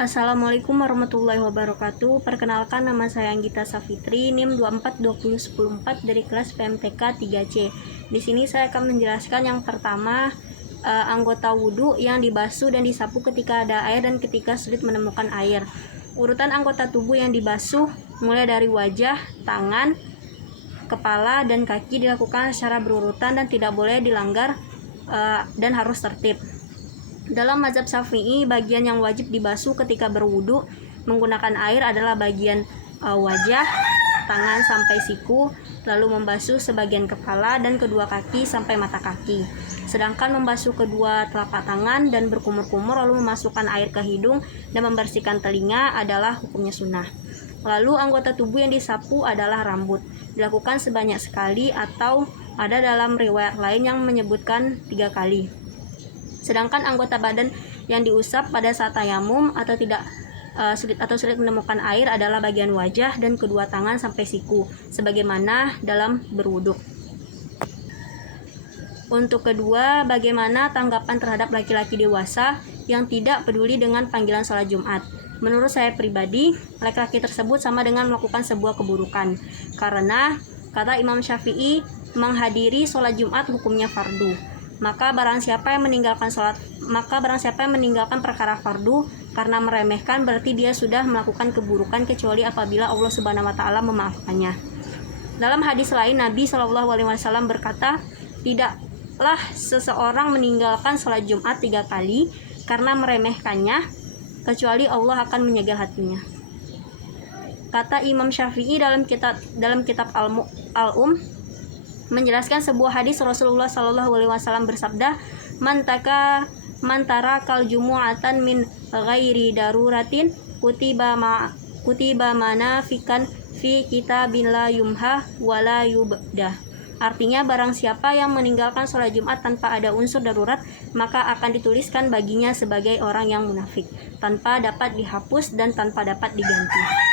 Assalamualaikum warahmatullahi wabarakatuh. Perkenalkan, nama saya Anggita Safitri, NIM 24201014 dari kelas PMTK 3C. Di sini saya akan menjelaskan yang pertama, anggota wudhu yang dibasuh dan disapu ketika ada air dan ketika sulit menemukan air. Urutan anggota tubuh yang dibasuh mulai dari wajah, tangan, kepala, dan kaki dilakukan secara berurutan dan tidak boleh dilanggar dan harus tertib. Dalam mazhab Syafi'i, bagian yang wajib dibasuh ketika berwudu menggunakan air adalah bagian wajah, tangan sampai siku, lalu membasuh sebagian kepala dan kedua kaki sampai mata kaki. Sedangkan membasuh kedua telapak tangan dan berkumur-kumur lalu memasukkan air ke hidung dan membersihkan telinga adalah hukumnya sunnah. Lalu anggota tubuh yang disapu adalah rambut. Dilakukan sebanyak sekali atau ada dalam riwayat lain yang menyebutkan 3 kali. Sedangkan anggota badan yang diusap pada saat tayamum atau sulit menemukan air adalah bagian wajah dan kedua tangan sampai siku, sebagaimana dalam berwudhu. Untuk kedua, bagaimana tanggapan terhadap laki-laki dewasa yang tidak peduli dengan panggilan sholat Jumat? Menurut saya pribadi, laki-laki tersebut sama dengan melakukan sebuah keburukan, karena kata Imam Syafi'i, menghadiri sholat Jumat hukumnya fardu. Maka barang siapa yang meninggalkan perkara fardu karena meremehkan, berarti dia sudah melakukan keburukan kecuali apabila Allah Subhanahu wa taala memaafkannya. Dalam hadis lain, Nabi SAW berkata, tidaklah seseorang meninggalkan sholat Jumat 3 kali karena meremehkannya kecuali Allah akan menyegel hatinya. Kata Imam Syafi'i dalam kitab Al-Um menjelaskan sebuah hadis Rasulullah SAW bersabda, mantara kal jumu'atan min ghairi daruratin kutiba manafikan fi kitabillah yumha wala yubdah. Artinya, barang siapa yang meninggalkan sholat Jumat tanpa ada unsur darurat, maka akan dituliskan baginya sebagai orang yang munafik, tanpa dapat dihapus dan tanpa dapat diganti.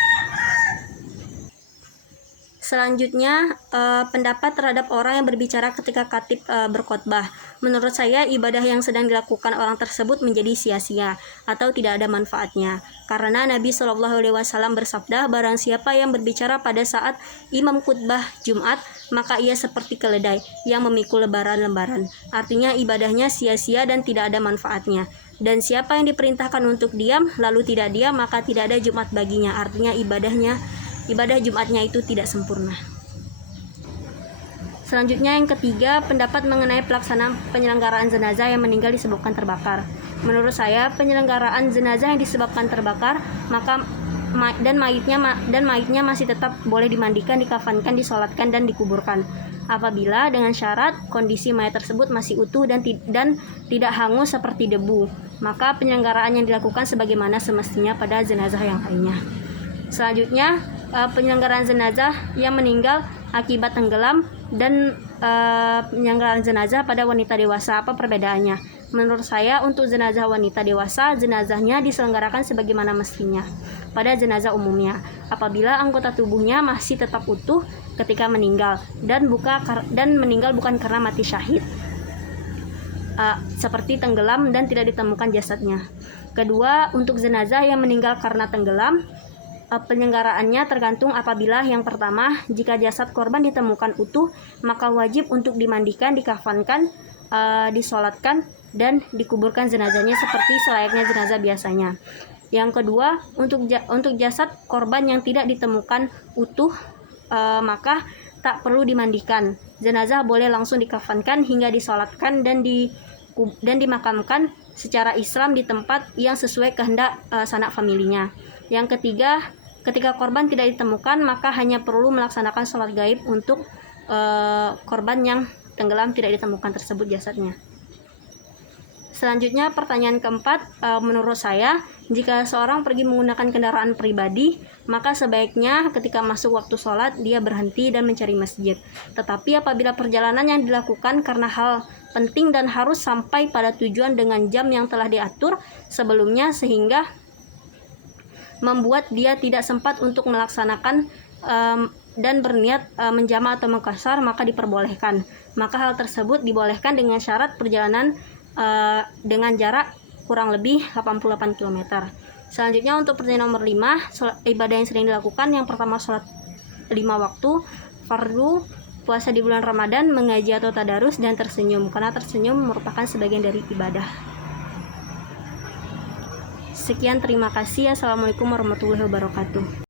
Selanjutnya, pendapat terhadap orang yang berbicara ketika khatib berkhotbah. Menurut saya, ibadah yang sedang dilakukan orang tersebut menjadi sia-sia atau tidak ada manfaatnya. Karena Nabi SAW bersabda, barang siapa yang berbicara pada saat imam khutbah Jumat, maka ia seperti keledai yang memikul lembaran-lembaran. Artinya ibadahnya sia-sia dan tidak ada manfaatnya. Dan siapa yang diperintahkan untuk diam lalu tidak diam, maka tidak ada Jumat baginya. Artinya ibadah Jumatnya itu tidak sempurna. Selanjutnya yang ketiga, pendapat mengenai pelaksanaan penyelenggaraan jenazah yang meninggal disebabkan terbakar. Menurut saya, penyelenggaraan jenazah yang disebabkan terbakar, mayitnya masih tetap boleh dimandikan, dikafankan, disolatkan dan dikuburkan. Apabila dengan syarat kondisi mayat tersebut masih utuh dan tidak hangus seperti debu, maka penyelenggaraan yang dilakukan sebagaimana semestinya pada jenazah yang lainnya. Selanjutnya, penyelenggaraan jenazah yang meninggal akibat tenggelam dan penyelenggaraan jenazah pada wanita dewasa, apa perbedaannya? Menurut saya, untuk jenazah wanita dewasa, jenazahnya diselenggarakan sebagaimana mestinya pada jenazah umumnya apabila anggota tubuhnya masih tetap utuh ketika meninggal dan meninggal bukan karena mati syahid, seperti tenggelam dan tidak ditemukan jasadnya. Kedua, untuk jenazah yang meninggal karena tenggelam, penyelenggaraannya tergantung. Apabila yang pertama, jika jasad korban ditemukan utuh, maka wajib untuk dimandikan, dikafankan, disolatkan, dan dikuburkan jenazahnya seperti selayaknya jenazah biasanya. Yang kedua, untuk jasad korban yang tidak ditemukan utuh, maka tak perlu dimandikan. Jenazah boleh langsung dikafankan hingga disolatkan dan dimakamkan secara Islam di tempat yang sesuai kehendak sanak familinya. Yang ketiga, ketika korban tidak ditemukan, maka hanya perlu melaksanakan sholat gaib untuk korban yang tenggelam tidak ditemukan tersebut jasadnya. Selanjutnya, pertanyaan keempat, menurut saya, jika seorang pergi menggunakan kendaraan pribadi, maka sebaiknya ketika masuk waktu sholat, dia berhenti dan mencari masjid. Tetapi apabila perjalanan yang dilakukan karena hal penting dan harus sampai pada tujuan dengan jam yang telah diatur sebelumnya sehingga membuat dia tidak sempat untuk melaksanakan dan berniat menjamak atau mengqashar, maka diperbolehkan. Maka hal tersebut dibolehkan dengan syarat perjalanan dengan jarak kurang lebih 88 km. Selanjutnya untuk pertanyaan nomor 5, ibadah yang sering dilakukan. Yang pertama sholat 5 waktu, fardu, puasa di bulan Ramadan, mengaji atau tadarus, dan tersenyum, karena tersenyum merupakan sebagian dari ibadah. Sekian, terima kasih. Assalamualaikum warahmatullahi wabarakatuh.